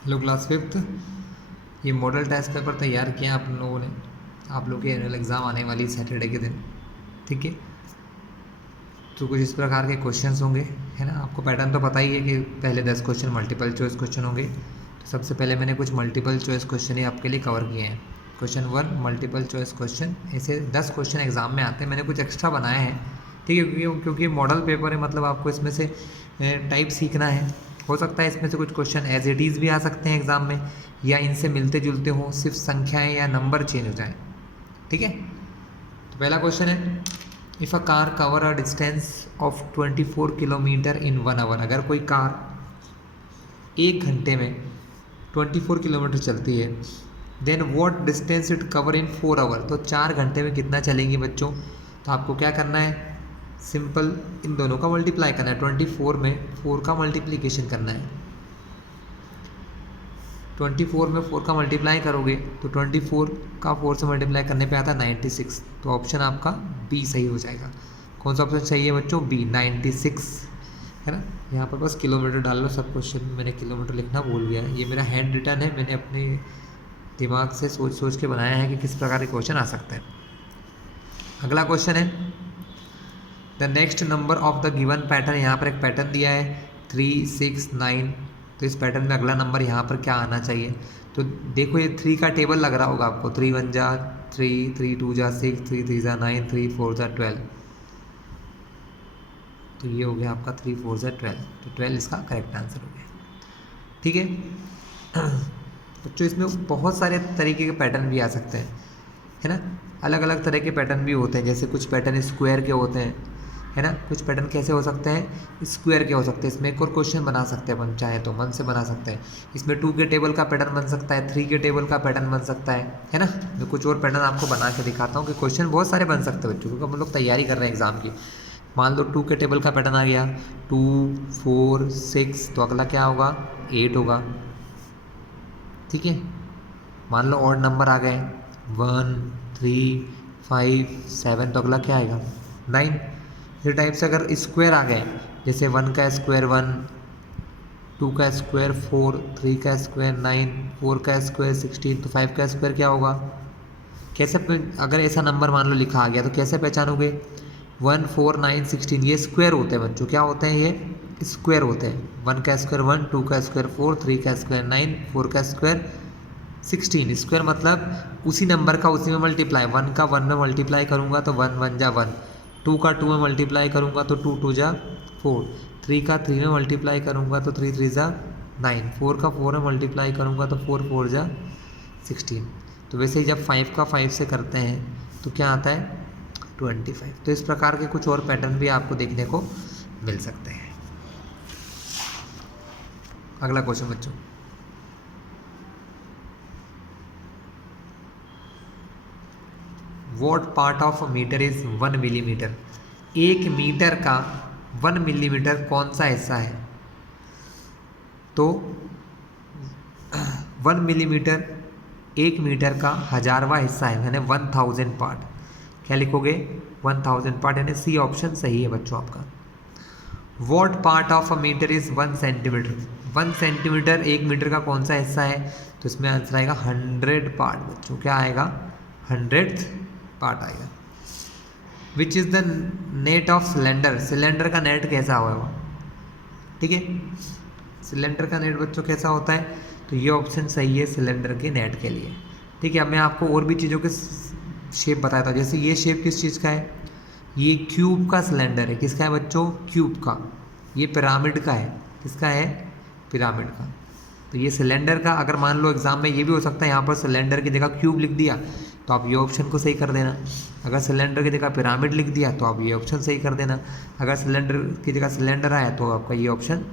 Hello class fifth. ये model test paper तैयार किया आप लोगों ने। आप लोग के एनुअल एग्ज़ाम आने वाली सैटरडे के दिन, ठीक है। तो कुछ इस प्रकार के क्वेश्चंस होंगे, है ना। आपको पैटर्न तो पता ही है कि पहले 10 क्वेश्चन मल्टीपल चॉइस क्वेश्चन होंगे। तो सबसे पहले मैंने कुछ मल्टीपल चॉइस क्वेश्चन ही आपके लिए कवर किए हैं। क्वेश्चन 1 मल्टीपल चॉइस क्वेश्चन, ऐसे 10 क्वेश्चन एग्जाम में आते हैं। मैंने कुछ एक्स्ट्रा बनाए हैं, ठीक है, क्योंकि मॉडल पेपर है, मतलब आपको इसमें से टाइप सीखना है। हो सकता है इसमें से कुछ क्वेश्चन एज इट इज़ भी आ सकते हैं एग्ज़ाम में, या इनसे मिलते जुलते हों, सिर्फ संख्याएं या नंबर चेंज हो जाएं, ठीक है। तो पहला क्वेश्चन है, if a car cover a distance of 24 kilometre in 1 hour. अगर कोई कार 1 घंटे में 24 किलोमीटर चलती है, then what distance it cover in 4 hour. तो 4 घंटे में कितना चलेंगी बच्चों। तो आपको क्या करना है, सिंपल इन दोनों का मल्टीप्लाई करना है। 24 में 4 का मल्टीप्लिकेशन करना है। 24 में 4 का मल्टीप्लाई करोगे तो 24 का 4 से मल्टीप्लाई करने पे आता है 96। तो ऑप्शन आपका बी सही हो जाएगा। कौन सा ऑप्शन सही है बच्चों, बी 96, है ना। यहाँ पर बस किलोमीटर डाल लो। सब क्वेश्चन में मैंने किलोमीटर लिखना भूल गया। ये मेरा हैंड रिटन है, मैंने अपने दिमाग से सोच सोच के बनाया है कि किस प्रकार के क्वेश्चन आ सकते हैं। अगला क्वेश्चन है, the next number of the given pattern. यहाँ पर एक पैटर्न दिया है 3, 6, 9। तो इस पैटर्न में अगला नंबर यहाँ पर क्या आना चाहिए। तो देखो ये 3 का टेबल लग रहा होगा आपको। 3 1 जा 3, 3 2 जा 6, 3 3 जा 9, 3 4 जा 12। तो ये हो गया आपका 3 4 जा 12। तो 12 इसका करेक्ट आंसर हो गया, ठीक है। बच्चों इसमें बहुत सारे तरीके के पैटर्न भी आ सकते हैं, है ना। अलग अलग तरह के पैटर्न भी होते हैं। जैसे कुछ पैटर्न स्क्वायर के होते हैं, है ना। कुछ पैटर्न कैसे हो सकते हैं, स्क्वायर के हो सकते हैं। इसमें एक और क्वेश्चन बना सकते हैं अपन, चाहे तो मन से बना सकते हैं। इसमें 2 के टेबल का पैटर्न बन सकता है, 3 के टेबल का पैटर्न बन सकता है ना। मैं कुछ और पैटर्न आपको बना के दिखाता हूँ कि क्वेश्चन बहुत सारे बन सकते हैं बच्चों, क्योंकि हम लोग तैयारी कर रहे हैं एग्जाम की। मान लो 2 के टेबल का पैटर्न आ गया, 2 4 6, तो अगला क्या होगा, 8 होगा, ठीक है। मान लो ऑड नंबर आ गए, 1 3 5 7, तो अगला क्या आएगा, 9। इसी टाइप से अगर स्क्वायर आ गए, जैसे 1 का स्क्वायर 1, 2 का स्क्वायर 4, 3 का स्क्वायर 9, 4 का स्क्वायर 16, तो 5 का स्क्वायर क्या होगा। कैसे अगर ऐसा नंबर मान लो लिखा आ गया तो कैसे पहचानोगे, 1 4 9 16, ये स्क्वायर होते हैं बच्चों। क्या होते हैं, ये स्क्वायर होते हैं। 1 का स्क्वायर 1, 2 का स्क्वायर 4, 3 का स्क्वायर 9, 4 का स्क्वायर 16। स्क्वायर मतलब उसी नंबर का उसी में मल्टीप्लाई। 1 का 1 में मल्टीप्लाई करूँगा तो 1 1 जा 1, 2 का 2 में मल्टीप्लाई करूँगा तो 2 2 जा 4, 3 का 3 में मल्टीप्लाई करूँगा तो 3 3 जा 9, 4 का 4 में मल्टीप्लाई करूँगा तो 4 4 जा 16। तो वैसे ही जब 5 का 5 से करते हैं तो क्या आता है, 25। तो इस प्रकार के कुछ और पैटर्न भी आपको देखने को मिल सकते हैं। अगला क्वेश्चन बच्चों, what part of metre is 1 millimetre. 1 metre का 1 मिलीमीटर कौन सा हिस्सा है। तो 1 मिलीमीटर 1 मीटर का 1000वां हिस्सा है, यानी 1000 पार्ट। क्या लिखोगे, 1000 पार्ट, यानी सी ऑप्शन सही है बच्चों आपका। What part of a metre is 1 centimetre. 1 centimetre 1 metre का कौन सा हिस्सा है। तो इसमें आंसर आएगा 100 पार्ट बच्चों। क्या आएगा, 100th पार्ट आएगा। Which is the net of cylinder. Cylinder का नेट कैसा होगा, ठीक है। सिलेंडर का नेट बच्चों कैसा होता है, तो ये ऑप्शन सही है सिलेंडर के नेट के लिए, ठीक है। अब मैं आपको और भी चीज़ों के शेप बताता हूँ। जैसे ये शेप किस चीज़ का है, ये क्यूब का सिलेंडर है। किसका है बच्चों, क्यूब का। ये पिरामिड का है, किसका है, पिरामिड का। तो ये सिलेंडर का, अगर मान लो एग्जाम में ये भी हो सकता है यहाँ पर सिलेंडर की जगह क्यूब लिख दिया तो आप ये ऑप्शन को सही कर देना। अगर सिलेंडर की जगह पिरामिड लिख दिया तो आप ये ऑप्शन सही कर देना। अगर सिलेंडर की जगह सिलेंडर आया तो आपका ये ऑप्शन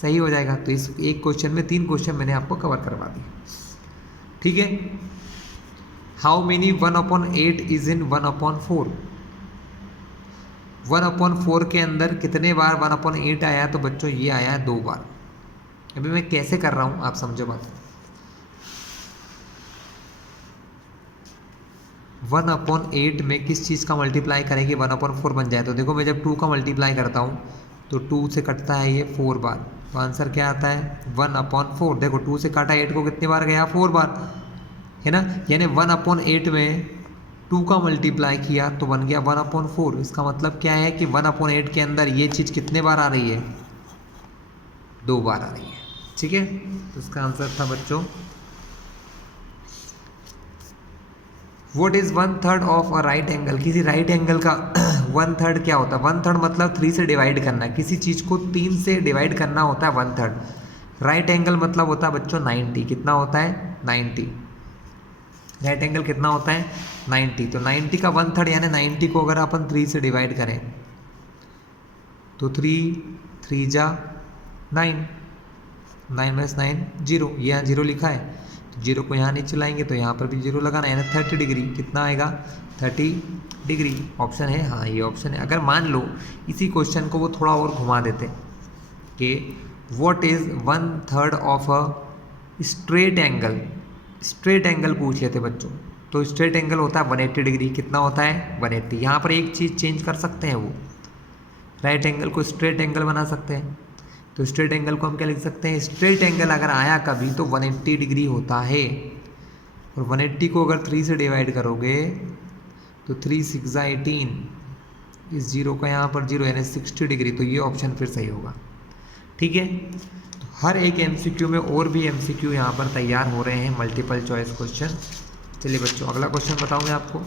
सही हो जाएगा। तो इस एक क्वेश्चन में 3 क्वेश्चन मैंने आपको कवर करवा दिए, ठीक है। How many 1/8 is in 1/4। 1/4 के अंदर कितने बार 1/8 आया, तो बच्चों ये आया है 2 बार। अभी मैं कैसे कर रहा हूँ आप समझो बात। 1/8 में किस चीज़ का मल्टीप्लाई करें कि 1/4 बन जाए। तो देखो मैं जब 2 का मल्टीप्लाई करता हूँ तो 2 से कटता है ये 4 बार, तो आंसर क्या आता है 1/4। देखो 2 से काटा 8 को कितनी बार गया 4 बार, है ना, यानी 1/8 में 2 का मल्टीप्लाई किया तो बन गया 1/4। इसका मतलब क्या है कि 1/8 के अंदर ये चीज़ कितने बार आ रही है, 2 बार आ रही है। ठीक है, तो इसका आंसर था बच्चों what is 1/3 of a right angle. किसी राइट एंगल का 1/3 क्या होता है, 1/3 मतलब 3 से डिवाइड करना, किसी चीज़ को 3 से डिवाइड करना होता है 1/3। राइट एंगल मतलब होता है बच्चों 90। कितना होता है 90। राइट एंगल कितना होता है 90। तो 90 का 1/3 यानी 90 को अगर अपन 3 से डिवाइड करें तो 3 जा 9, 9 में 9 0, ये यहाँ 0 लिखा है तो 0 को यहाँ नीचे लाएंगे तो यहाँ पर भी 0 लगाना है, यानी 30 डिग्री। कितना आएगा 30 डिग्री। ऑप्शन है, हाँ ये ऑप्शन है। अगर मान लो इसी क्वेश्चन को वो थोड़ा और घुमा देते कि what is 1/3 of a straight angle. Straight angle पूछ लेते बच्चों, तो स्ट्रेट एंगल होता है 180 डिग्री। कितना होता है 180। यहाँ पर एक चीज़ चेंज कर सकते हैं, वो राइट एंगल को स्ट्रेट एंगल बना सकते हैं। तो स्ट्रेट एंगल को हम क्या लिख सकते हैं, स्ट्रेट एंगल अगर आया कभी तो 180 डिग्री होता है। और 180 को अगर 3 से डिवाइड करोगे तो 3 6 18, इस 0 का यहाँ पर 0 यानी 60 डिग्री। तो ये ऑप्शन फिर सही होगा। ठीक है, तो हर एक एमसीक्यू में और भी एमसीक्यू यहाँ पर तैयार हो रहे हैं, मल्टीपल चॉइस क्वेश्चन। चलिए बच्चों अगला क्वेश्चन बताऊँ मैं आपको।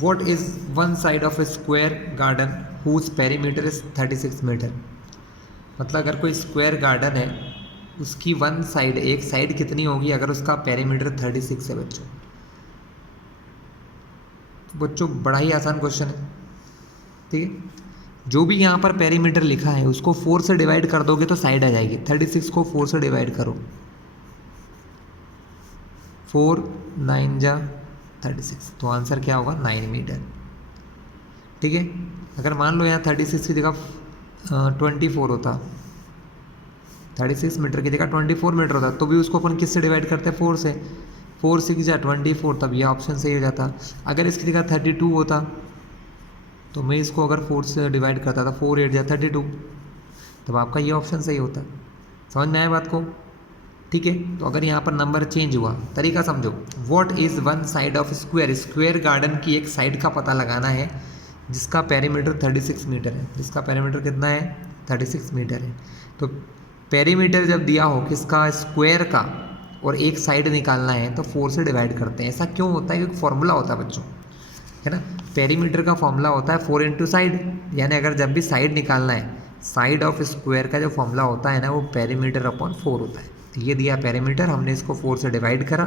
What is one side of a square garden whose perimeter is 36 metre. मतलब अगर कोई स्क्वायर गार्डन है उसकी वन साइड, एक साइड कितनी होगी अगर उसका पेरीमीटर 36 है बच्चों। तो बच्चों बड़ा ही आसान क्वेश्चन है। ठीक है, जो भी यहाँ पर पेरीमीटर लिखा है उसको 4 से डिवाइड कर दोगे तो साइड आ जाएगी। 36 को 4 से डिवाइड करो, 4 9 जा 36, तो आंसर क्या होगा 9 मीटर। ठीक है, अगर मान लो यहाँ 36 की जगह 24 होता, 36 मीटर की जगह 24 मीटर होता तो भी उसको अपन किससे डिवाइड करते हैं 4 से। 4 6 जा 24, तब यह ऑप्शन सही हो जाता। अगर इसकी जगह 32 होता तो मैं इसको अगर 4 से डिवाइड करता था 4 8 जा 32, तब आपका ये ऑप्शन सही होता। समझ में आया बात को। ठीक है, तो अगर यहाँ पर नंबर चेंज हुआ, तरीका समझो। What is one side of square. Square garden की एक साइड का पता लगाना है जिसका पेरीमीटर 36 मीटर है। जिसका पेरीमीटर कितना है 36 मीटर है। तो पेरीमीटर जब दिया हो किसका, स्क्वायर का, और एक साइड निकालना है तो 4 से डिवाइड करते हैं। ऐसा क्यों होता है, क्योंकि फॉर्मूला होता है बच्चों, है ना। पेरीमीटर का फॉर्मूला होता है 4 इंटू साइड, यानी अगर जब भी साइड निकालना है, साइड ऑफ स्क्वायर का जो फॉर्मूला होता है ना वो पेरीमीटर अपॉन 4 होता है। ये दिया पेरीमीटर, हमने इसको 4 से डिवाइड करा,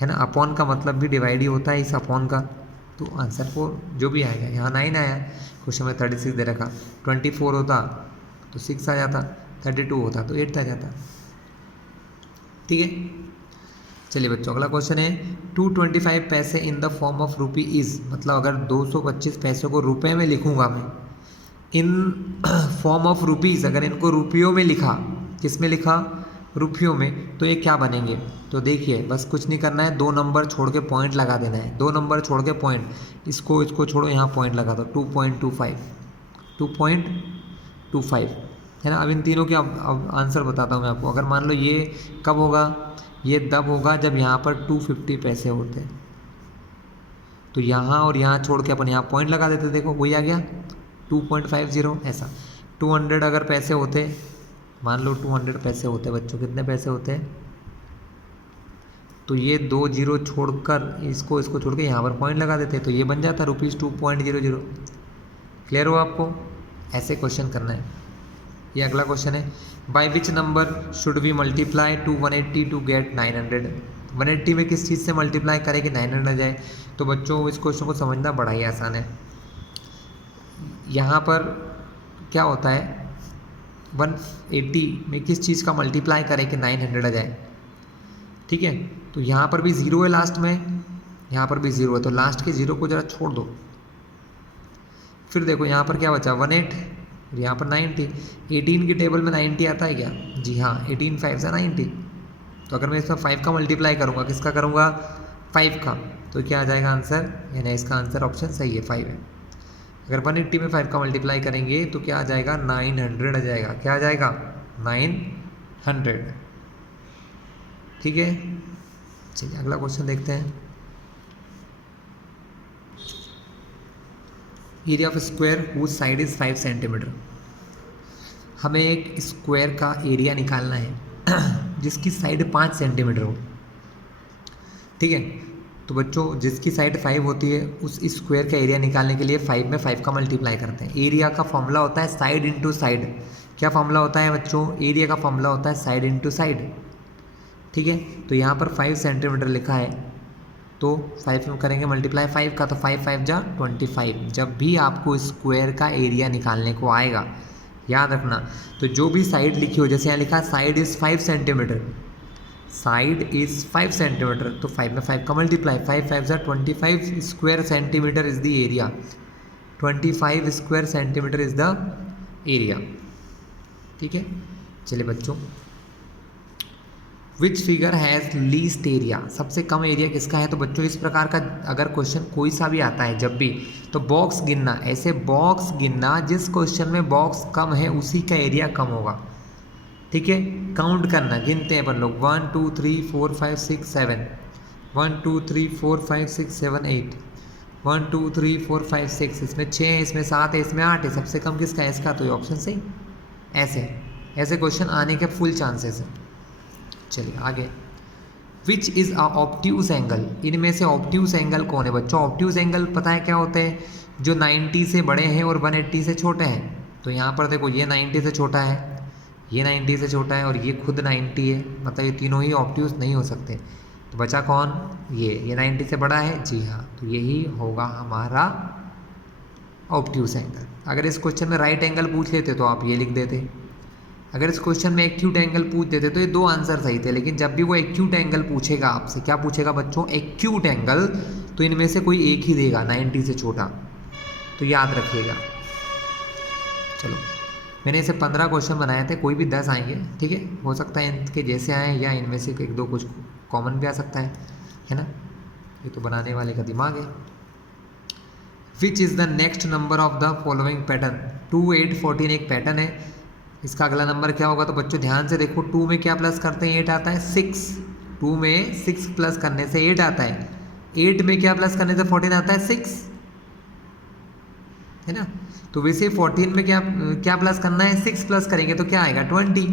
है ना। अपॉन का मतलब भी डिवाइड ही होता है इस अपॉन का, तो आंसर 4 जो भी आएगा। यहाँ 9 आया, क्वेश्चन में 36 दे रखा। 24 होता तो 6 आ जाता, 32 होता तो 8 आ जाता। ठीक है, चलिए बच्चों अगला क्वेश्चन है 225 पैसे in the form of rupee is. मतलब अगर 225 पैसों को रुपए में लिखूंगा मैं, इन फॉर्म ऑफ रुपीज़, अगर इनको रुपयों में लिखा, किस में लिखा, रुपयों में, तो ये क्या बनेंगे। तो देखिए बस कुछ नहीं करना है, 2 नंबर छोड़ के पॉइंट लगा देना है। 2 नंबर छोड़ के पॉइंट, इसको छोड़ो, यहाँ पॉइंट लगा दो। 2.25, 2.25, है ना। अब इन तीनों के अब आंसर बताता हूँ मैं आपको। अगर मान लो ये कब होगा, ये तब होगा जब यहाँ पर 250 पैसे होते हैं, तो यहाँ और यहाँ छोड़ के अपन यहाँ पॉइंट लगा देते। देखो वही आ गया 2.50 ऐसा। 200 अगर पैसे होते, मान लो 200 पैसे होते बच्चों, कितने पैसे होते हैं, तो ये 2 जीरो छोड़कर इसको छोड़ के यहाँ पर पॉइंट लगा देते, तो ये बन जाता ₹2.00। क्लियर हो आपको, ऐसे क्वेश्चन करना है। ये अगला क्वेश्चन है, by which number should we multiply to 180 to get 900। 180 में किस चीज़ से मल्टीप्लाई करें कि 900 आ जाए। तो बच्चों इस क्वेश्चन को समझना बड़ा ही आसान है। यहाँ पर क्या होता है, 180 में किस चीज़ का मल्टीप्लाई करें कि 900 आ जाए। ठीक है, तो यहाँ पर भी 0 है लास्ट में, यहाँ पर भी 0 है, तो लास्ट के 0 को ज़रा छोड़ दो। फिर देखो यहाँ पर क्या बचा 18, यहाँ पर 90। 18 की टेबल में 90 आता है क्या, जी हाँ, 18 5 से 90। तो अगर मैं इसमें 5 का मल्टीप्लाई करूँगा, किसका करूँगा 5 का, तो क्या आ जाएगा आंसर, यानी इसका आंसर ऑप्शन सही है 5 है। अगर 180 में 5 का मल्टीप्लाई करेंगे तो क्या आ जाएगा, 900 आ जाएगा। क्या आ जाएगा, 900। ठीक है, चलिए अगला क्वेश्चन देखते हैं। Area of square whose side is 5 centimetre. हमें एक स्क्वायर का एरिया निकालना है जिसकी साइड 5 सेंटीमीटर हो। ठीक है, तो बच्चों जिसकी साइड 5 होती है उस स्क्वायर का एरिया निकालने के लिए 5 में 5 का मल्टीप्लाई करते हैं। एरिया का फॉर्मूला होता है साइड इंटू साइड। क्या फॉर्मूला होता है बच्चों, एरिया का फॉर्मूला होता है साइड इंटू साइड। ठीक है, तो यहाँ पर 5 सेंटीमीटर लिखा है तो 5 में करेंगे मल्टीप्लाई 5 का, तो 5 5 जा 25। जब भी आपको स्क्वायर का एरिया निकालने को आएगा, याद रखना, तो जो भी साइड लिखी हो, जैसे यहाँ लिखा side is 5 centimetre, side is 5 centimetre, तो 5 में 5 का मल्टीप्लाई, 5 5 जा 25 square centimetre is the area. 25 square centimetre is the area. ठीक है, चलिए बच्चों, which figure has least area, सबसे कम एरिया किसका है। तो बच्चों इस प्रकार का अगर क्वेश्चन कोई सा भी आता है जब भी, तो बॉक्स गिनना, ऐसे बॉक्स गिनना, जिस क्वेश्चन में बॉक्स कम है उसी का एरिया कम होगा। ठीक है, काउंट करना, गिनते हैं अपन लोग, 1 2 3 4 5 6 7, 1 2 3 4 5 6 7 8, 1 2 3 4 5 6, इसमें 6 है, इसमें 7 है, इसमें 8 है, सबसे कम किसका है, इसका। तो ये ऑप्शन सही। ऐसे ऐसे क्वेश्चन आने के फुल चांसेस हैं। चलिए आगे, which is a obtuse angle, इनमें से ऑब्ट्यूज एंगल कौन है बच्चों। ऑब्ट्यूज एंगल पता है क्या होते हैं, जो 90 से बड़े हैं और 180 से छोटे हैं। तो यहाँ पर देखो ये 90 से छोटा है, ये 90 से छोटा है और ये खुद 90 है, मतलब ये तीनों ही ऑब्ट्यूज नहीं हो सकते। तो बचा कौन, ये 90 से बड़ा है, जी हाँ, तो यही होगा हमारा ऑब्ट्यूज एंगल। अगर इस क्वेश्चन में राइट एंगल पूछ लेते तो आप ये लिख देते, अगर इस क्वेश्चन में एक्यूट एंगल पूछ देते तो ये दो आंसर सही थे। लेकिन जब भी वो एक्यूट एंगल पूछेगा आपसे, क्या पूछेगा बच्चों, एक्यूट एंगल, तो इनमें से कोई एक ही देगा 90 से छोटा, तो याद रखिएगा। चलो, मैंने इसे 15 क्वेश्चन बनाए थे, कोई भी 10 आएंगे। ठीक है, हो सकता है इनके जैसे आए या इनमें से एक दो कुछ कॉमन भी आ सकता है ना, ये तो बनाने वाले का दिमाग है। Which is the next number of the following pattern, 2 8 14 एक पैटर्न है, इसका अगला नंबर क्या होगा। तो बच्चों ध्यान से देखो, 2 में क्या प्लस करते हैं, 8 आता है, 6, 2 में 6 प्लस करने से 8 आता है, 8 में क्या प्लस करने से 14 आता है, 6, है ना। तो वैसे 14 में क्या प्लस करना है, 6 प्लस करेंगे तो क्या आएगा, 20,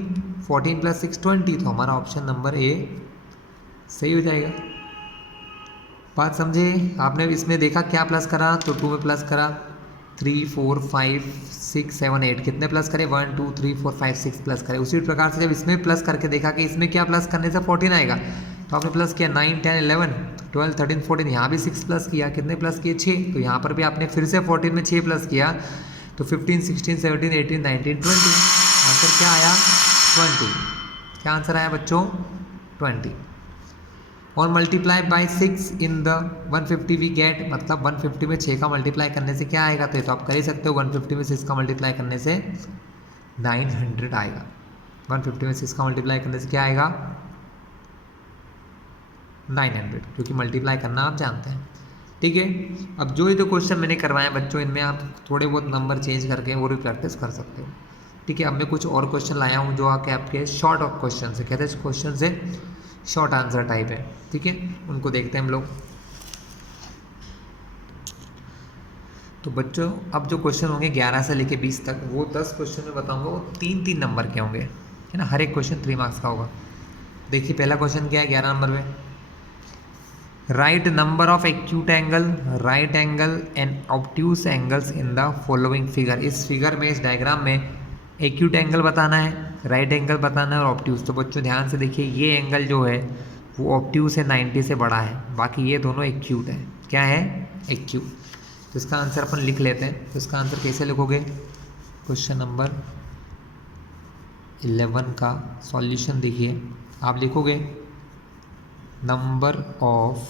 14 प्लस 6 20, तो हमारा ऑप्शन नंबर ए सही हो जाएगा। बात समझे आपने, इसमें देखा क्या प्लस करा, तो 2 में प्लस करा, 3 4 5 6 7 8, कितने प्लस करें, 1 2 3 4 5 6 प्लस करें। उसी प्रकार से जब इसमें प्लस करके देखा कि इसमें क्या प्लस करने से 14 आएगा, तो आपने प्लस किया 9 10 11 12 13 14, यहाँ भी 6 प्लस किया, कितने प्लस किए, 6, तो यहाँ पर भी आपने फिर से 14 में 6 प्लस किया, तो 15 16 17 18 19 20, आंसर क्या आया, 20। क्या आंसर आया बच्चों, 20। और multiply by 6 in the 150 we get, मतलब 150 में 6 का मल्टीप्लाई करने से क्या आएगा, तो ये तो आप कर ही सकते हो, 150 में 6 का मल्टीप्लाई करने से 900 आएगा। 150 में 6 का मल्टीप्लाई करने से क्या आएगा, 900, क्योंकि मल्टीप्लाई करना आप जानते हैं। ठीक है, अब जो ये जो क्वेश्चन मैंने करवाए बच्चों, इनमें आप थोड़े बहुत नंबर चेंज करके वो भी प्रैक्टिस कर सकते हो। ठीक है, अब मैं कुछ और क्वेश्चन लाया हूँ जो आके आपके शॉर्ट ऑफ क्वेश्चन से, कहते हैं क्वेश्चन से शॉर्ट आंसर टाइप है। ठीक है, उनको देखते हैं हम लोग। तो बच्चों अब जो क्वेश्चन होंगे 11 से लेके 20 तक, वो 10 क्वेश्चन में बताऊंगा, वो 3-3 नंबर के होंगे, है ना, हर एक क्वेश्चन 3 मार्क्स का होगा। देखिए पहला क्वेश्चन क्या है 11 नंबर में, right number of acute angle, right angle and obtuse angles in the following figure. इस फिगर में, इस डायग्राम में एक्यूट एंगल बताना है, राइट एंगल बताना है और ऑब्ट्यूज। तो बच्चों ध्यान से देखिए, ये एंगल जो है वो ऑब्ट्यूज से 90 से बड़ा है, बाकी ये दोनों एक्यूट है। क्या है, एक्यूट। तो इसका आंसर अपन लिख लेते हैं। तो इसका आंसर कैसे लिखोगे, क्वेश्चन नंबर 11 का सॉल्यूशन देखिए, आप लिखोगे number of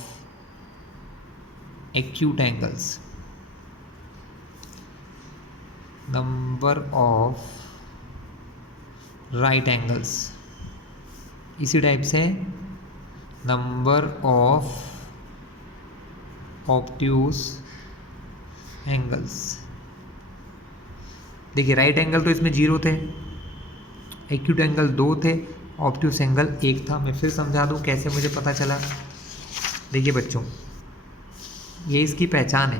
acute angles, number of right angles, इसी टाइप से नंबर ऑफ ऑब्ट्यूज एंगल्स। देखिए राइट एंगल तो इसमें 0 थे, एक्यूट एंगल 2 थे, ऑब्ट्यूस एंगल 1 था। मैं फिर समझा दूँ कैसे मुझे पता चला। देखिए बच्चों, ये इसकी पहचान है,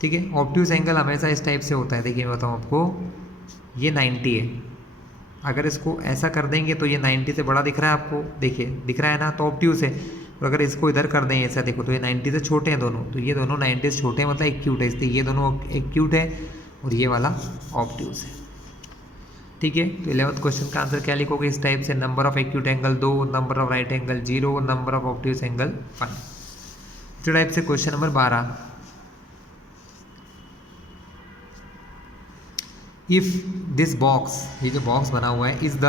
ठीक है। ऑब्ट्यूस एंगल हमेशा इस टाइप से होता है। देखिए मैं बताऊँ आपको, ये 90 है, अगर इसको ऐसा कर देंगे तो ये 90 से बड़ा दिख रहा है आपको, देखिए दिख रहा है ना, तो ऑब्ट्यूस है। और अगर इसको इधर कर दें ऐसा, देखो तो ये 90 से छोटे हैं दोनों, तो ये दोनों 90 से छोटे हैं, मतलब एक्यूट है, इसलिए ये दोनों एक्यूट है और ये वाला ऑब्ट्यूस है, ठीक है। तो 11th क्वेश्चन का आंसर क्या लिखोगे इस टाइप से, number of acute angle 2, number of right angle 0, number of obtuse angle 1। इस टाइप से question number 12, if this box, ये जो बॉक्स बना हुआ है, is the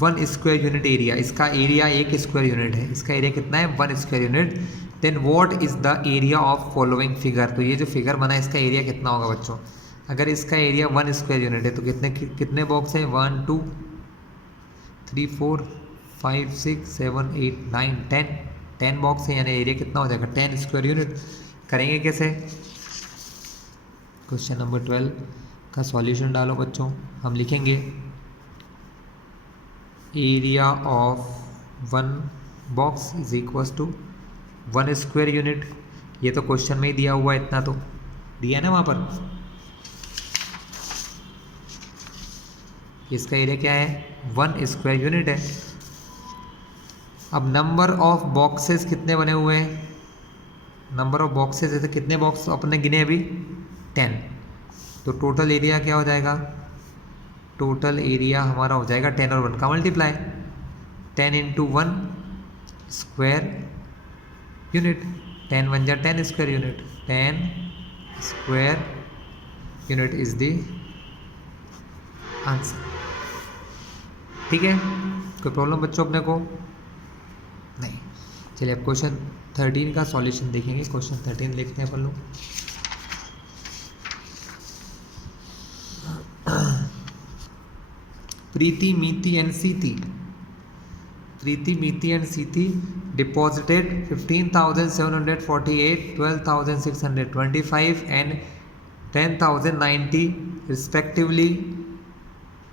1 square unit area, इसका एरिया 1 स्क्वायर यूनिट है, इसका एरिया कितना है 1 square unit, then what is the area of following figure. तो ये जो फिगर बना है इसका एरिया कितना होगा बच्चों। अगर इसका एरिया 1 स्क्वायर यूनिट है तो कितने बॉक्स हैं, 1 2 3 4 5 6 7 8 9 10 बॉक्स है, यानी एरिया कितना हो जाएगा 10 स्क्वायर यूनिट। करेंगे कैसे, क्वेश्चन नंबर 12 का सॉल्यूशन डालो बच्चों। हम लिखेंगे area of 1 box is equal to 1 square unit. ये तो क्वेश्चन में ही दिया हुआ है, इतना तो दिया है ना वहाँ पर। इसका एरिया क्या है 1 स्क्वायर यूनिट है। अब नंबर ऑफ बॉक्सेस कितने बने हुए हैं, नंबर ऑफ बॉक्सेस ऐसे कितने बॉक्स अपने गिने अभी 10, तो टोटल एरिया क्या हो जाएगा, टोटल एरिया हमारा हो जाएगा 10 और 1 का मल्टीप्लाई, 10 इंटू 1 स्क्वायर यूनिट, 10 1 जा 10 square unit, 10 square unit is the answer, ठीक है। कोई प्रॉब्लम बच्चों अपने को नहीं। चलिए अब क्वेश्चन 13 का सॉल्यूशन देखेंगे। क्वेश्चन 13 लिखते हैं अपन लोग। Preeti Meeti and Seeti, Preeti Meeti and Seeti deposited 15,748, 12,625 and 10,090 respectively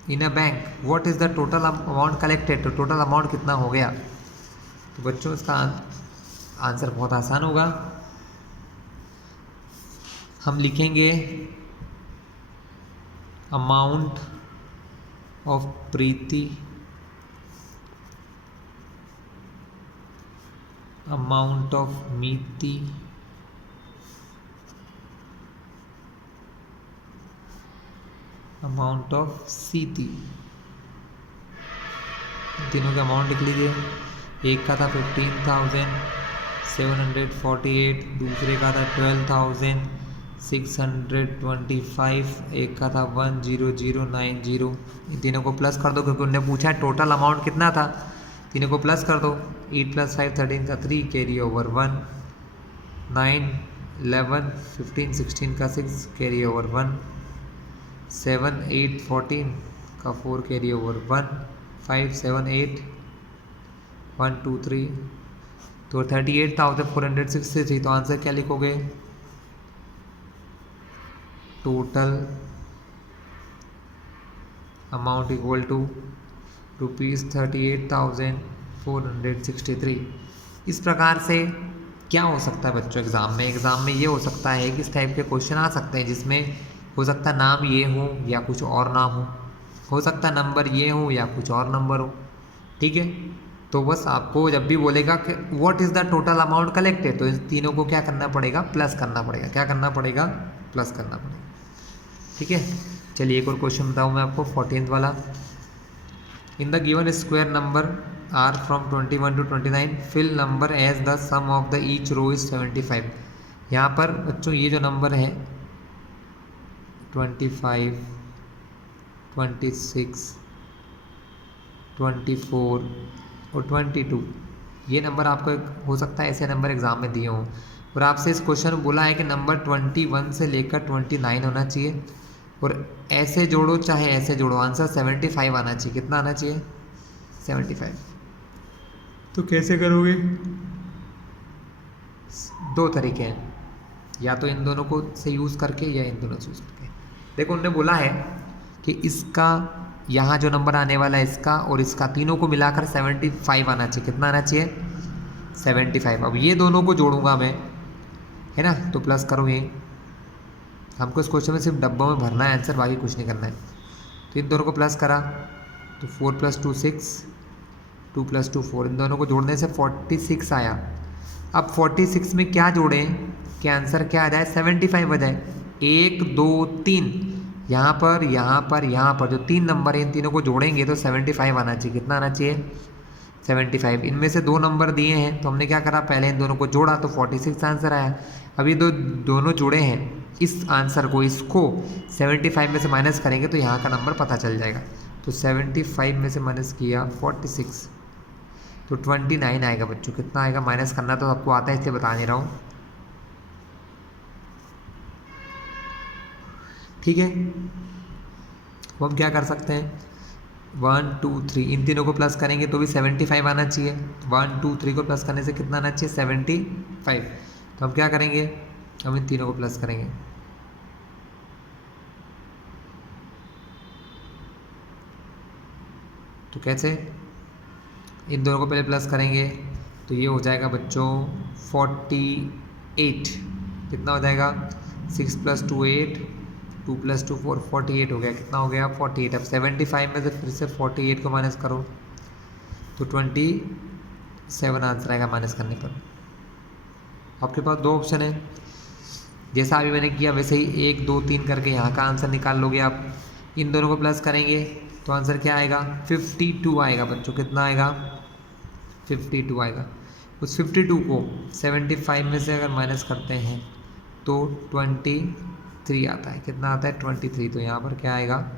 in a bank. What is the total amount collected. तो टोटल अमाउंट कितना हो गया। तो बच्चों इसका आंसर बहुत आसान होगा। हम लिखेंगे amount of Preeti, amount of Meeti, amount of Seeti. तीनों का अमाउंट लिख लीजिए। एक का था 15,748, दूसरे का था 12,625, एक का था 10090। इन तीनों को प्लस कर दो क्योंकि उन्होंने पूछा टोटल अमाउंट कितना था, तीनों को प्लस कर दो। 8 + 5 13 का 3 कैरी ओवर 1, 9 11 15 16 का 6 कैरी ओवर 1, 7 8 14 का 4 कैरी ओवर 1, 5 7 8 1 2 3, तो 38,463। तो आंसर क्या लिखोगे, टोटल अमाउंट इक्वल टू ₹38,463। इस प्रकार से क्या हो सकता है बच्चों एग्ज़ाम में ये हो सकता है कि इस टाइप के क्वेश्चन आ सकते हैं जिसमें हो सकता है नाम ये हो या कुछ और नाम हो सकता है नंबर ये हो या कुछ और नंबर हो, ठीक है। तो बस आपको जब भी बोलेगा कि what is the total amount collected, तो इन तीनों को क्या करना पड़ेगा, प्लस करना पड़ेगा। क्या करना पड़ेगा, प्लस करना पड़ेगा, ठीक है। चलिए एक और क्वेश्चन बताऊँ मैं आपको 14th वाला। In the given square number are from 21 to 29 fill number as the sum of the each row is 75। यहाँ पर बच्चों ये जो नंबर है 25 26 24 और 22, ये नंबर आपको हो सकता है ऐसे नंबर एग्जाम में दिए हों और आपसे इस क्वेश्चन में बोला है कि नंबर 21 से लेकर 29 होना चाहिए और ऐसे जोड़ो चाहे ऐसे जोड़ो, आंसर 75 आना चाहिए। कितना आना चाहिए, 75। तो कैसे करोगे, दो तरीके हैं, या तो इन दोनों को से यूज़ करके या इन दोनों से यूज़ करके। देखो उन्होंने बोला है कि इसका यहाँ जो नंबर आने वाला है इसका और इसका तीनों को मिलाकर 75 आना चाहिए। कितना आना चाहिए? 75। अब ये दोनों को जोड़ूंगा मैं, है ना, तो प्लस करो ये। हमको इस क्वेश्चन में सिर्फ डब्बों में भरना है आंसर, बाकी कुछ नहीं करना है। तो इन दोनों को प्लस करा तो 4 + 2 6, 2 + 2 4, इन दोनों को जोड़ने से 46 आया। अब 46 में क्या जोड़ें कि आंसर क्या आ जाए? 75 आ जाए। 1 2 3, यहाँ पर यहाँ पर यहाँ पर जो 3 नंबर है इन तीनों को जोड़ेंगे तो 75 आना चाहिए। कितना आना चाहिए? 75। इनमें से 2 नंबर दिए हैं तो हमने क्या करा, पहले इन दोनों को जोड़ा तो 46 आंसर आया। अब ये दोनों जुड़े हैं, इस आंसर को इसको 75 में से माइनस करेंगे तो यहाँ का नंबर पता चल जाएगा। तो 75 में से माइनस किया 46 तो 29 आएगा बच्चों। कितना आएगा? माइनस करना तो सबको आता है इसलिए बता नहीं रहा हूँ, ठीक है। वो हम क्या कर सकते हैं, 1 2 3 इन तीनों को प्लस करेंगे तो भी 75 आना चाहिए। 1 2 3 को प्लस करने से कितना आना चाहिए? 75। तो हम क्या करेंगे, हम इन तीनों को प्लस करेंगे। तो कैसे? इन दोनों को पहले प्लस करेंगे तो ये हो जाएगा बच्चों 48। कितना हो जाएगा? 6 + 2 8, 2 + 2 4, 48 हो गया। कितना हो गया? 48। अब 75 में से फिर से 48 को माइनस करो तो 27 आंसर आएगा माइनस करने पर। आपके पास 2 ऑप्शन है, जैसा अभी मैंने किया वैसे ही 1 2 3 करके यहाँ का आंसर निकाल लोगे आप। इन दोनों को प्लस करेंगे तो आंसर क्या आएगा? 52 आएगा बच्चों। कितना आएगा? 52 आएगा। उस 52 को 75 में से अगर माइनस करते हैं तो 23 आता है। कितना आता है? 23। तो यहाँ पर क्या आएगा?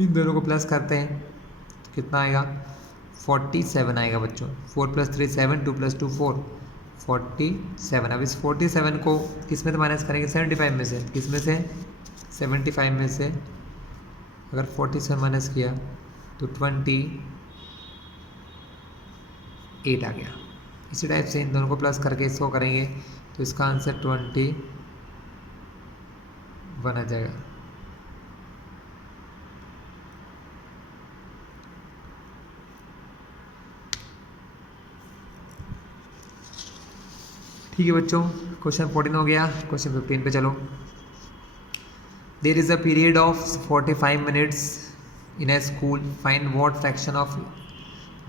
इन दोनों को प्लस करते हैं तो कितना आएगा? 47 आएगा बच्चों। 4 + 3 7, 2 + 2 4, 47। अब इस 47 को किस में से माइनस करेंगे? 75 में से। किस में से? 75 में से। अगर 47 माइनस किया तो 28 आ गया। इसी टाइप से इन दोनों को प्लस करके इसको करेंगे तो इसका आंसर 21 आ जाएगा। ठीक है बच्चों, क्वेश्चन 14 हो गया। क्वेश्चन 15 पे चलो। There is a period of 45 minutes in a school, find what fraction of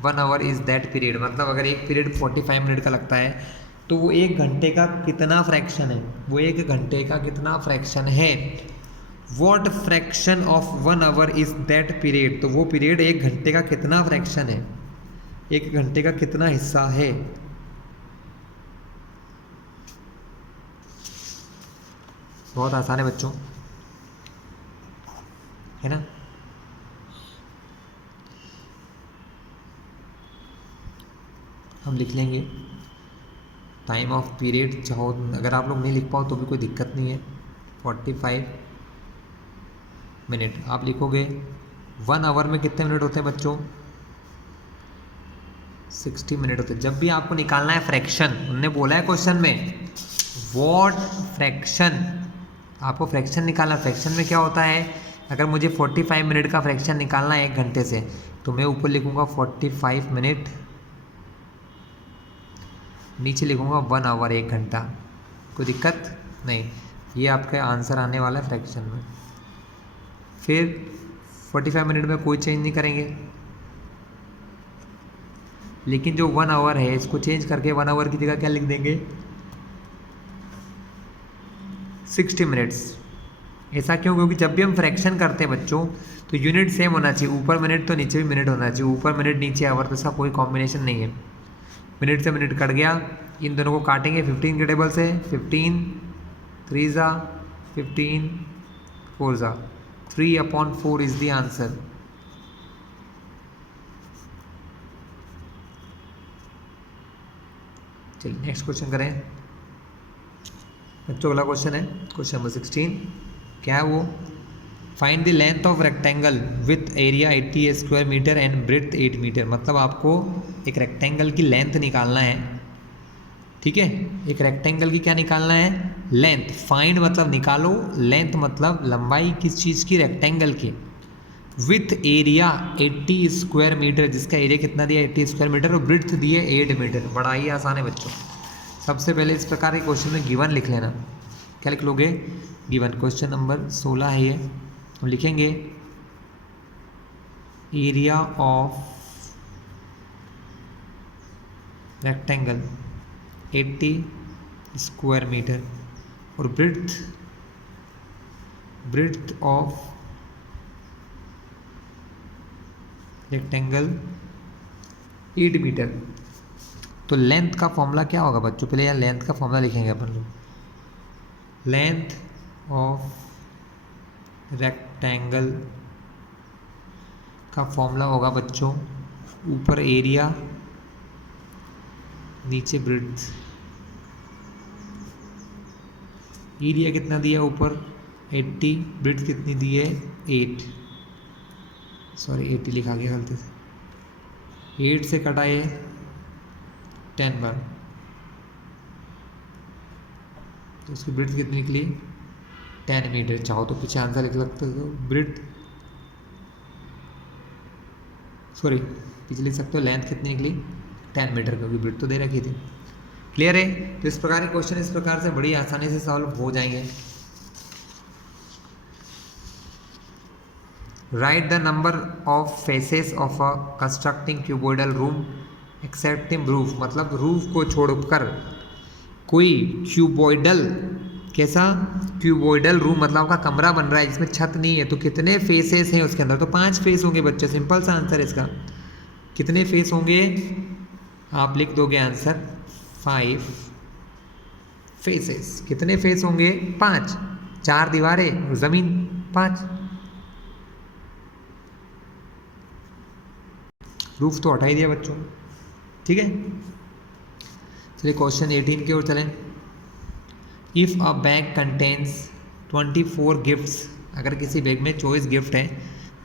1 hour is that period. मतलब अगर एक पीरियड 45 मिनट का लगता है तो वो 1 घंटे का कितना फ्रैक्शन है? वो 1 घंटे का कितना फ्रैक्शन है? What fraction of 1 hour is that period. तो वो पीरियड 1 घंटे का कितना फ्रैक्शन है? 1 घंटे का कितना हिस्सा है? बहुत आसान है बच्चों, है ना। हम लिख लेंगे टाइम ऑफ पीरियड। चाहो अगर आप लोग नहीं लिख पाओ तो भी कोई दिक्कत नहीं है। 45 मिनट आप लिखोगे। 1 आवर में कितने मिनट होते हैं बच्चों? 60 मिनट होते हैं। जब भी आपको निकालना है फ्रैक्शन, उन्होंने बोला है क्वेश्चन में व्हाट फ्रैक्शन, आपको फ्रैक्शन निकालना। फ्रैक्शन में क्या होता है, अगर मुझे 45 मिनट का फ्रैक्शन निकालना है 1 घंटे से तो मैं ऊपर लिखूंगा 45 मिनट, नीचे लिखूंगा 1 आवर 1 घंटा। कोई दिक्कत नहीं, ये आपका आंसर आने वाला है फ्रैक्शन में। फिर 45 मिनट में कोई चेंज नहीं करेंगे, लेकिन जो 1 आवर है इसको चेंज करके 1 आवर की जगह क्या लिख देंगे? 60 मिनट्स। ऐसा क्यों? क्योंकि जब भी हम फ्रैक्शन करते हैं बच्चों तो यूनिट सेम होना चाहिए। ऊपर मिनट तो नीचे भी मिनट होना चाहिए। ऊपर मिनट नीचे आवर, तो इसका कोई कॉम्बिनेशन नहीं है। मिनट से मिनट कट गया, इन दोनों को काटेंगे 15 के टेबल से। 15 3 ज़ा 15 4 ज़ा 3/4 इज द आंसर। चलिए नेक्स्ट क्वेश्चन करें बच्चों। अगला क्वेश्चन है क्वेश्चन नंबर 16। क्या है वो? Find the length of rectangle with area 80 square metre and breadth 8 metre. मतलब आपको एक रेक्टेंगल की लेंथ निकालना है ठीक है, एक रेक्टेंगल की क्या निकालना है, लेंथ। फाइंड मतलब निकालो, लेंथ मतलब लंबाई किस चीज़ की, रेक्टेंगल की। विथ एरिया 80 स्क्वायर मीटर, जिसका एरिया कितना दिया 80 स्क्वायर मीटर, और ब्रिथ दिए 8 मीटर। बड़ा ही आसान है बच्चों। सबसे पहले इस प्रकार के क्वेश्चन में गिवन लिख लेना। क्या लिख लोगे, गिवन। क्वेश्चन नंबर 16 है ये। हम लिखेंगे area of rectangle 80 square metre और ब्रिथ ऑफ रेक्टेंगल 8 मीटर। तो लेंथ का फॉर्मूला क्या होगा बच्चों, पहले यार लेंथ का फॉर्मूला लिखेंगे अपन लोग। लेंथ ऑफ रेक्टेंगल का फॉर्मूला होगा बच्चों, ऊपर एरिया नीचे ब्रिथ। एरिया कितना दिया ऊपर 80, ब्रिथ कितनी दी है 8, सॉरी 80 लिखा गया गलती से, 8 से कटाए 10 बार, तो उसकी ब्रिथ कितनी निकली 10 मीटर। चाहो तो पीछे आंसर लिख सकते हो, ब्रिथ सॉरी पीछे लिख सकते हो लेंथ कितनी निकली 10 मीटर, क्योंकि ब्रिथ तो दे रखी थी। क्लियर है। तो इस प्रकार के क्वेश्चन इस प्रकार से बड़ी आसानी से सॉल्व हो जाएंगे। Right the number of faces of a constructing cuboidal room accepting roof, मतलब रूफ को छोड़कर कोई क्यूबॉइडल, कैसा क्यूबॉइडल रूम मतलब आपका कमरा बन रहा है जिसमें छत नहीं है, तो कितने फेसेस हैं उसके अंदर, तो 5 फेस होंगे बच्चे। सिंपल सा आंसर है इसका। कितने फेस होंगे, आप लिख दोगे आंसर 5 फेसेस। कितने फेस होंगे 5, 4 दीवारें और जमीन 5। रूफ तो हटा ही दिया बच्चों, ठीक है। चलिए क्वेश्चन 18 की ओर चलें। If a bag contains 24 gifts, अगर किसी बैग में 24 गिफ्ट हैं,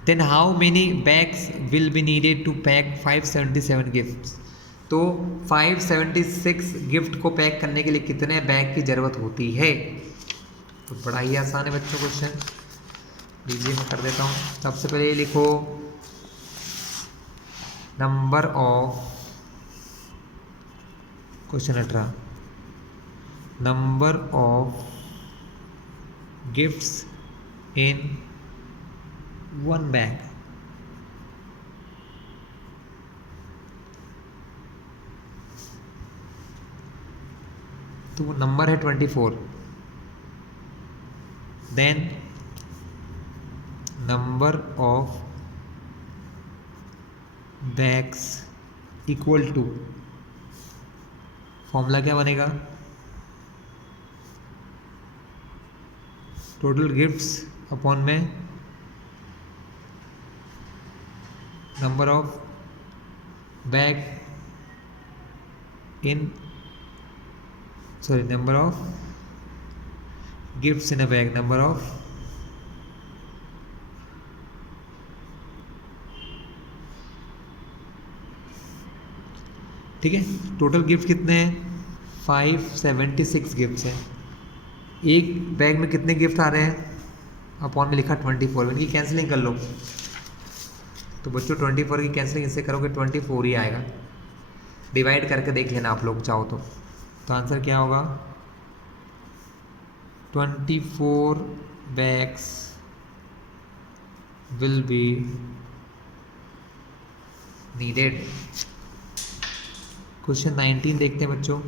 then how many bags will be needed to pack 577 gifts. तो 576 गिफ्ट को पैक करने के लिए कितने बैग की ज़रूरत होती है। तो बड़ा ही आसान है बच्चों क्वेश्चन, लीजिए मैं कर देता हूँ। सबसे पहले ये लिखो number of, question 18, number of gifts in one bag. तो वो नंबर है 24। Then number of bags equal to, formula क्या बनेगा, टोटल गिफ्ट्स अपॉन में number of bag in, sorry number of gifts in a bag, number of ठीक है। Total gift कितने हैं 576 गिफ्ट्स हैं। एक बैग में कितने गिफ्ट आ रहे हैं, अपॉन में लिखा 24, इनकी कैंसिलिंग कर लो। तो बच्चों 24 की कैंसिलिंग इससे करोगे 24 ही आएगा। डिवाइड करके देख लेना आप लोग चाहो तो आंसर क्या होगा 24 bags will be needed. Question 19 देखते हैं बच्चों।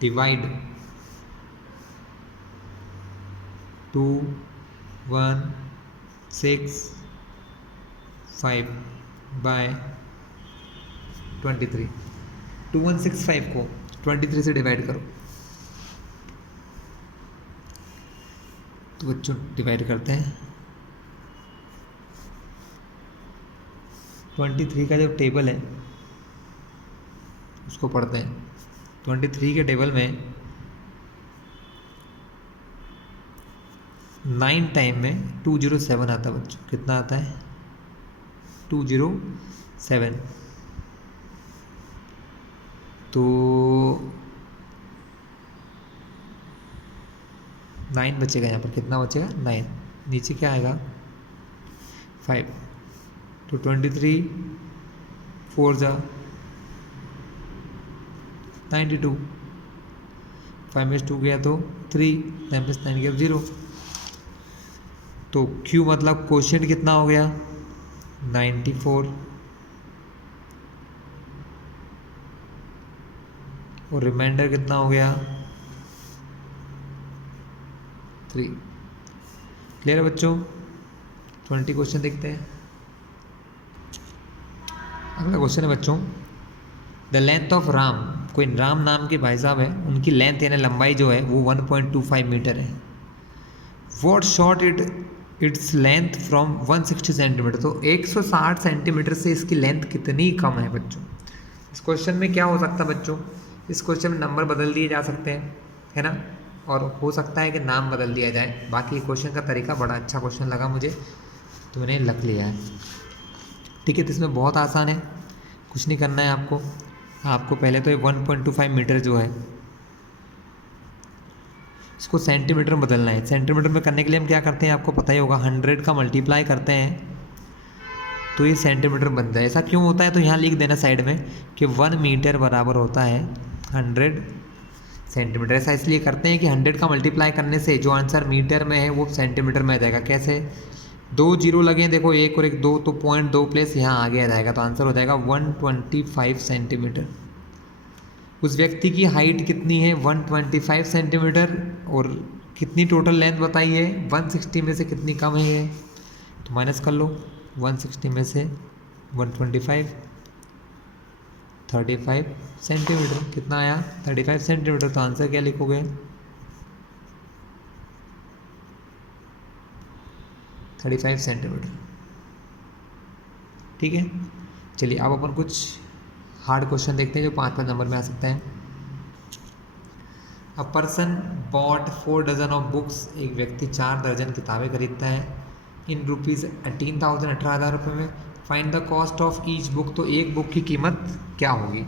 Divide 2165 bye 23। 2165 को 23 से डिवाइड करो। तो बच्चों डिवाइड करते हैं। 23 का जो टेबल है उसको पढ़ते हैं। 23 के टेबल में 9 टाइम में 207 आता है बच्चों। कितना आता है 207। तो 9 बचेगा यहाँ पर, कितना बचेगा 9, नीचे क्या आएगा 5, तो 23 4 जा 92, 5 में 2 गया तो 3, 9 प्लस 9 गया 0, तो Q मतलब क्वोशिएंट कितना हो गया 94, और रिमाइंडर कितना हो गया 3। क्लियर है बच्चों? 20 क्वेश्चन देखते हैं। अगला क्वेश्चन है बच्चों, द लेंथ ऑफ राम, कोई राम नाम के भाई साहब है, उनकी लेंथ यानी लंबाई जो है वो 1.25 मीटर है। What short its length from 160 centimetre, तो 160 सेंटीमीटर से इसकी लेंथ कितनी कम है बच्चों। इस क्वेश्चन में क्या हो सकता है बच्चों, इस क्वेश्चन में नंबर बदल दिए जा सकते हैं, है ना, और हो सकता है कि नाम बदल दिया जाए। बाकी क्वेश्चन का तरीका बड़ा अच्छा क्वेश्चन लगा मुझे, तो मैंने लख लिया है। ठीक है, तो इसमें बहुत आसान है, कुछ नहीं करना है आपको। आपको पहले तो ये 1.25 मीटर जो है इसको सेंटीमीटर में बदलना है। सेंटीमीटर में करने के लिए हम क्या करते हैं आपको पता ही होगा, 100 का मल्टीप्लाई करते हैं तो ये सेंटीमीटर बनता है। ऐसा क्यों होता है, तो यहाँ लिख देना साइड में कि 1 मीटर बराबर होता है 100 सेंटीमीटर। ऐसा इसलिए करते हैं कि 100 का मल्टीप्लाई करने से जो आंसर मीटर में है वो सेंटीमीटर में आ जाएगा। कैसे, 2 जीरो लगे, देखो 1 और 1 2, तो 0.2 प्लेस यहाँ आगे आ जाएगा, तो आंसर हो जाएगा 125 सेंटीमीटर। उस व्यक्ति की हाइट कितनी है 125 सेंटीमीटर, और कितनी टोटल लेंथ बताई है 160 में से कितनी कम है ये, तो माइनस कर लो 160 में से 125, 35 सेंटीमीटर, कितना आया 35 सेंटीमीटर। तो आंसर क्या लिखोगे 35 सेंटीमीटर। ठीक है, चलिए अब अपन कुछ हार्ड क्वेश्चन देखते हैं जो 5 नंबर में आ सकता है। A person bought 4 dozen of books, एक व्यक्ति 4 दर्जन किताबें खरीदता है इन रुपीज़ 18,000, 18,000 रुपये में। Find the cost of each book, तो एक बुक की कीमत क्या होगी।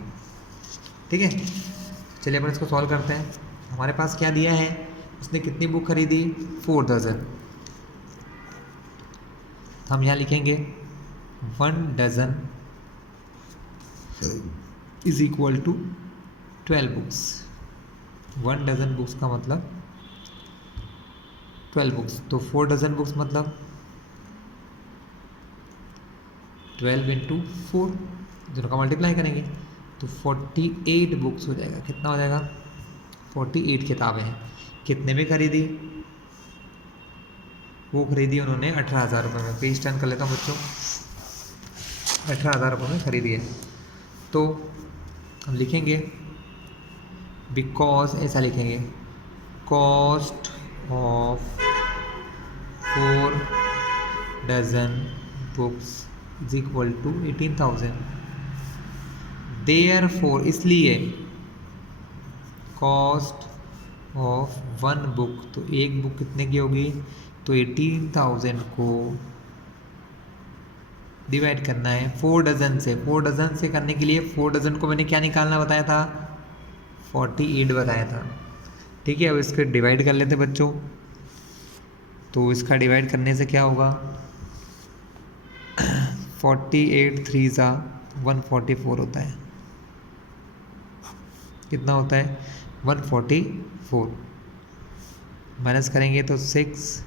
ठीक है, चलिए अपन इसको सॉल्व करते हैं। हमारे पास क्या दिया है, उसने कितनी बुक खरीदी 4 डजन, तो हम यहाँ लिखेंगे 1 dozen is equal to 12 books. 1 dozen books का मतलब 12 बुक्स, तो 4 डजन बुक्स मतलब 12 इंटू 4, दोनों का मल्टीप्लाई करेंगे तो 48 बुक्स हो जाएगा। कितना हो जाएगा 48 किताबें हैं। कितने में खरीदी, वो खरीदी उन्होंने 18,000 रुपये में। पेज टर्न कर लेता हूँ बच्चों, 18,000 रुपये में खरीदी है। तो हम लिखेंगे बिकॉज, ऐसा लिखेंगे cost of 4 dozen books is equal to 18,000। Therefore, इसलिए कॉस्ट ऑफ 1 बुक, तो एक बुक कितने की होगी, तो 18,000 को डिवाइड करना है 4 डजन से। 4 डजन से करने के लिए 4 डजन को मैंने क्या निकालना बताया था 48 बताया था। ठीक है, अब इसको डिवाइड कर लेते बच्चों, तो इसका डिवाइड करने से क्या होगा 48 3 सा 144 होता है। कितना होता है 144, माइनस करेंगे तो 36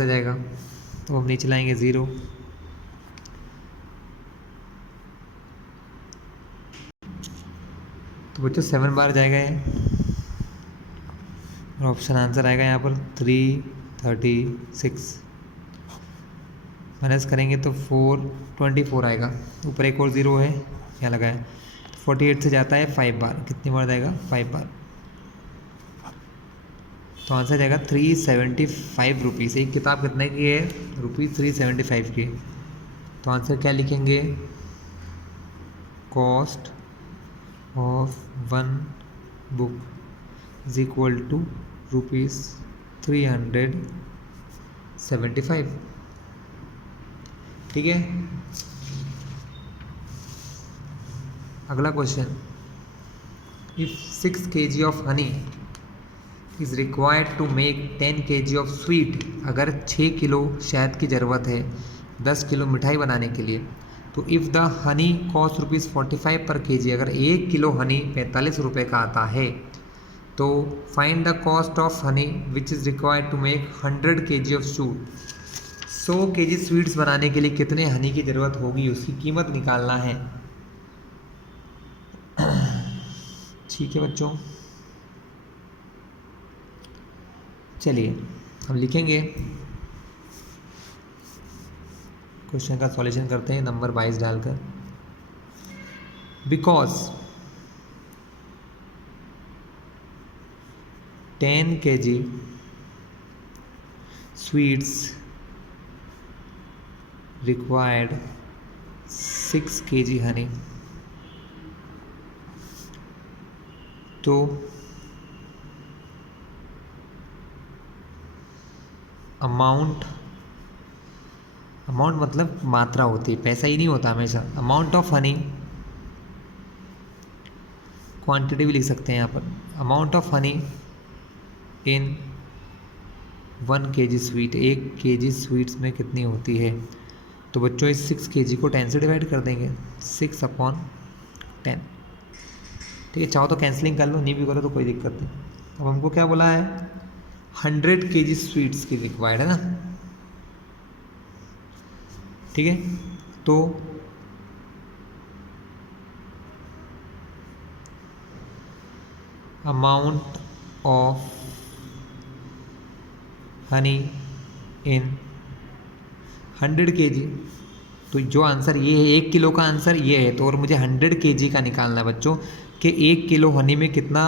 आ जाएगा, तो हम नीचे लाएंगे 0। तो बच्चों 7 बार जाएगा ये, और ऑप्शन आंसर आएगा यहाँ पर 336। माइनस करेंगे तो 424 आएगा, ऊपर एक और 0 है क्या लगा है। 48 से जाता है 5 बार, कितनी बार जाएगा 5 बार, तो आंसर जाएगा 375 रुपीज़। एक किताब कितने की है ₹375 की, तो आंसर क्या लिखेंगे cost of 1 book is equal to ₹375। ठीक है, अगला question, if 6 kg of honey is required to make 10 kg of sweet, अगर 6 किलो शहद की ज़रूरत है 10 किलो मिठाई बनाने के लिए, तो इफ़ द हनी कॉस्ट ₹45 पर kg, अगर 1 किलो हनी 45 रुपये का आता है, तो find the cost of honey which is required to make 100 kg of sweet. 100 kg sweets बनाने के लिए कितने हनी की ज़रूरत होगी, उसकी कीमत निकालना है। ठीक है बच्चों, चलिए हम लिखेंगे, क्वेश्चन का सॉल्यूशन करते हैं नंबर 22 डालकर। Because 10 kg sweets required 6 kg Honey, तो अमाउंट मतलब मात्रा होती है, पैसा ही नहीं होता हमेशा। अमाउंट ऑफ हनी, क्वांटिटी भी लिख सकते हैं यहाँ पर, amount of honey in 1 kg sweet, 1 kg sweets में कितनी होती है। तो बच्चों इस 6 kg को 10 से डिवाइड कर देंगे, 6/10। ठीक है, चाहो तो कैंसलिंग कर लो, नहीं भी करो तो कोई दिक्कत नहीं। अब हमको क्या बोला है, 100 kg स्वीट्स की रिक्वायर्ड है ना। ठीक है, तो amount of honey in 100 kg, तो जो आंसर ये है, 1 किलो का आंसर ये है, तो और मुझे 100 kg का निकालना है बच्चों कि 1 किलो हनी में कितना,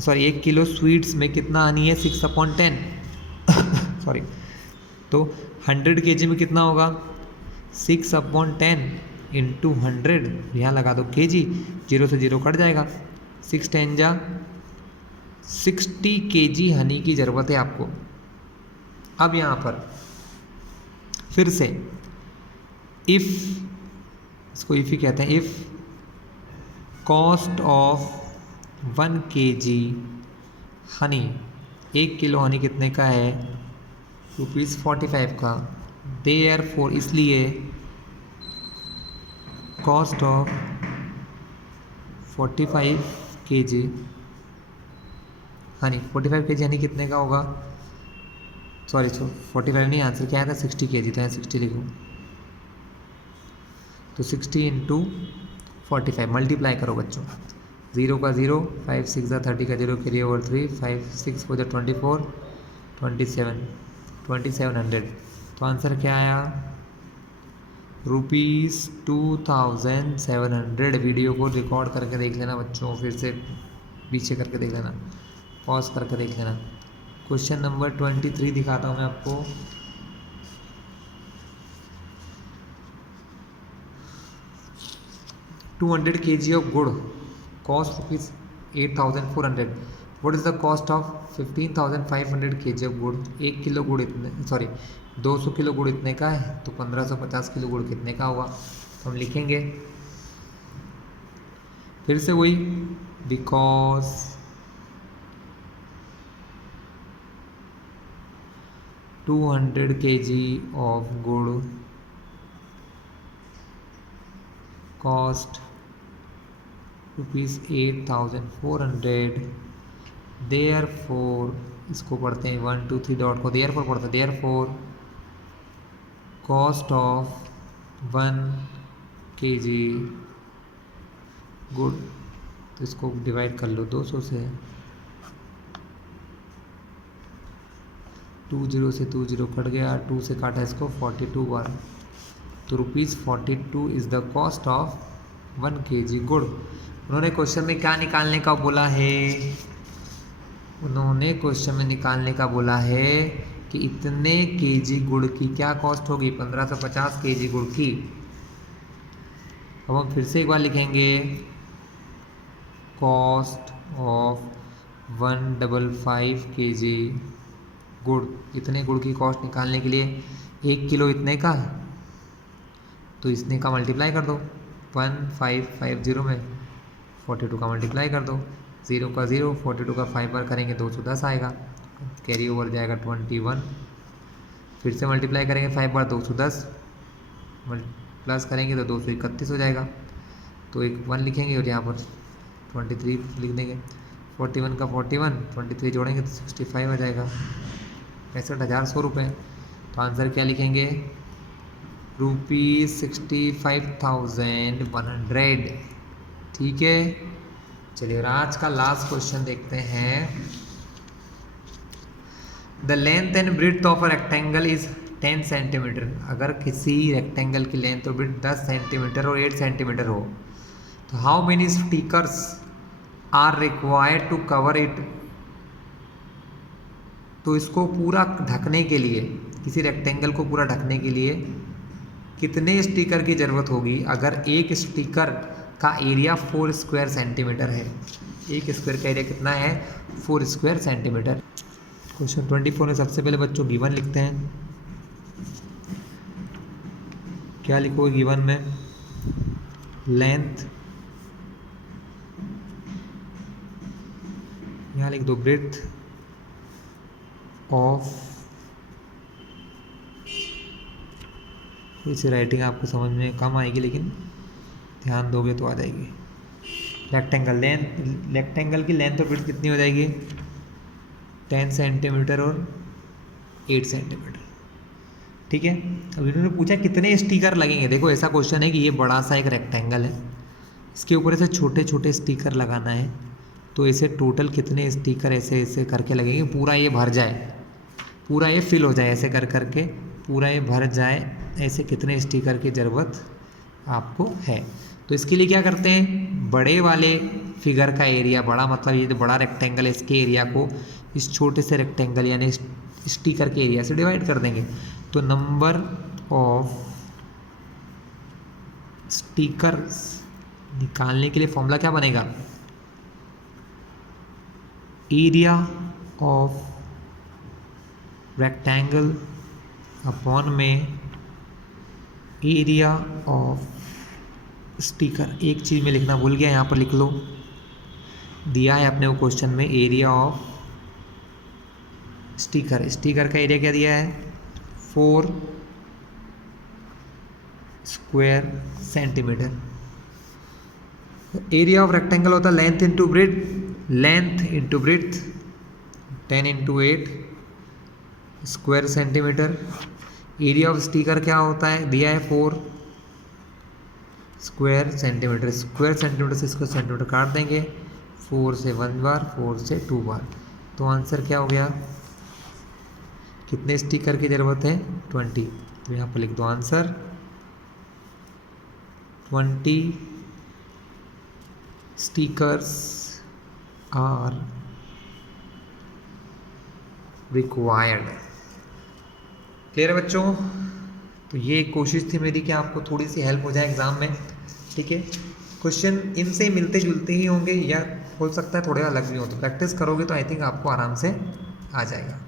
सॉरी 1 किलो स्वीट्स में कितना हनी है, 6/10 सॉरी, तो 100 kg में कितना होगा, 6/10 इंटू 100, यहाँ लगा दो kg, 0 से 0 कट जाएगा, 6×10 जा 60 kg हनी की ज़रूरत है आपको। अब यहाँ पर फिर से इफ़, इसको इफ़ ही कहते हैं, if cost of 1 kg Honey, 1 kilo Honey कितने का है, ₹45 का, देयरफॉर इसलिए cost of 45 kg Honey, 45 kg Honey कितने का होगा, सॉरी 45 नहीं, आंसर क्या आया था 60 kg, तो यहाँ 60 लिखूँ, तो 60 इंटू 45 मल्टीप्लाई करो बच्चों, 0 का 0, 5 6 30 का 0, कैरी ओवर 3, 5 6 4 24, 2700, तो आंसर क्या आया, ₹2700। वीडियो को रिकॉर्ड करके देख लेना बच्चों, फिर से पीछे करके देख लेना, पॉज करके देख लेना। क्वेश्चन नंबर 23 दिखाता हूँ मैं आपको। $200 kg of गुड़ cost ₹8,400। What is the cost of 15,500 kg of गुड़। 1 किलो गुड़ इतने, सॉरी 200 किलो गुड़ इतने का है, तो 1550 किलो गुड़ कितने का होगा। तो हम लिखेंगे फिर से वही, बिकॉज $200 kg of गुड़ कॉस्ट ₹8,400। देयरफॉर, इसको पढ़ते हैं 1 2 3 डॉट को, देयरफॉर पढ़ते हैं, देयरफॉर कॉस्ट ऑफ 1 kg गुड़, तो इसको डिवाइड कर लो 200 से, 20 से 20 कट गया, 2 से काटा इसको 42 बार, तो ₹42 is the cost of 1 kg गुड़। उन्होंने क्वेश्चन में क्या निकालने का बोला है, उन्होंने क्वेश्चन में निकालने का बोला है कि इतने kg गुड़ की क्या कॉस्ट होगी, 1550 kg गुड़ की। अब हम फिर से एक बार लिखेंगे, कॉस्ट ऑफ 155 kg गुड़, इतने गुड़ की कॉस्ट निकालने के लिए 1 किलो इतने का, तो इसने का मल्टीप्लाई कर दो 1550 में, 42 का मल्टीप्लाई कर दो, 0 का 0, 42 का 5 बार करेंगे 210 आएगा, कैरी ओवर जाएगा 21, फिर से मल्टीप्लाई करेंगे 5 बार 210, प्लस करेंगे तो 231 हो जाएगा, तो एक 1 लिखेंगे और यहाँ पर 23 लिख देंगे, 41 का 41, 23 जोड़ेंगे तो 65 आ जाएगा, 65,100 रुपये। तो आंसर क्या लिखेंगे, ₹65,100। ठीक है, चलिए और आज का लास्ट क्वेश्चन देखते हैं। The length and breadth of a rectangle is 10 centimetre. अगर किसी रेक्टेंगल की लेंथ और ब्रेड्थ 10 सेंटीमीटर और 8 सेंटीमीटर हो तो how many stickers are required to cover it. तो इसको पूरा ढकने के लिए, किसी रेक्टेंगल को पूरा ढकने के लिए कितने स्टिकर की ज़रूरत होगी। अगर एक स्टिकर का एरिया 4 स्क्वायर सेंटीमीटर है, एक स्क्वायर का एरिया कितना है, 4 स्क्वायर सेंटीमीटर। क्वेश्चन 24 में सबसे पहले बच्चों गिवन लिखते हैं। क्या लिखोगे गिवन में, लेंथ, यहाँ लिख दो ब्रेड्थ ऑफ, इसे राइटिंग आपको समझ में कम आएगी लेकिन ध्यान दोगे तो आ जाएगी। रेक्टेंगल लेंथ, रेक्टेंगल की लेंथ और ब्रेड्थ कितनी हो जाएगी, 10 सेंटीमीटर और 8 सेंटीमीटर। ठीक है, अब इन्होंने पूछा कितने स्टिकर लगेंगे। देखो ऐसा क्वेश्चन है कि ये बड़ा सा एक रेक्टेंगल है, इसके ऊपर ऐसे छोटे छोटे स्टिकर लगाना है, तो इसे टोटल कितने स्टिकर ऐसे ऐसे करके लगेंगे, पूरा ये भर जाए, पूरा ये फिल हो जाए, ऐसे कर करके पूरा ये भर जाए, ऐसे कितने स्टिकर की ज़रूरत आपको है। तो इसके लिए क्या करते हैं, बड़े वाले फिगर का एरिया, बड़ा मतलब ये जो बड़ा रेक्टेंगल है इसके एरिया को इस छोटे से रेक्टेंगल यानी स्टिकर के एरिया से डिवाइड कर देंगे। तो नंबर ऑफ स्टिकर्स निकालने के लिए फॉर्मूला क्या बनेगा, एरिया ऑफ रेक्टेंगल अपॉन में एरिया ऑफ स्टिकर। एक चीज़ में लिखना भूल गया, यहाँ पर लिख लो, दिया है अपने को क्वेश्चन में एरिया ऑफ स्टिकर। स्टिकर का एरिया क्या दिया है, 4 square centimetre. Area of rectangle होता है length into breadth, length into breadth 10 into 8 square centimetre. Area of sticker क्या होता है, दिया है 4 स्क्वायर सेंटीमीटर। स्क्वायर सेंटीमीटर से इसको सेंटीमीटर काट देंगे, 4 से 1 बार, 4 से 2 बार। तो आंसर क्या हो गया, कितने स्टिकर की ज़रूरत है, 20। तो यहाँ पर लिख दो answer 20 stickers are required. Clear है बच्चों। तो ये कोशिश थी मेरी कि आपको थोड़ी सी हेल्प हो जाए एग्ज़ाम में। ठीक है, क्वेश्चन इनसे मिलते जुलते ही होंगे या हो सकता है थोड़े अलग भी हो, तो प्रैक्टिस करोगे तो आई थिंक आपको आराम से आ जाएगा।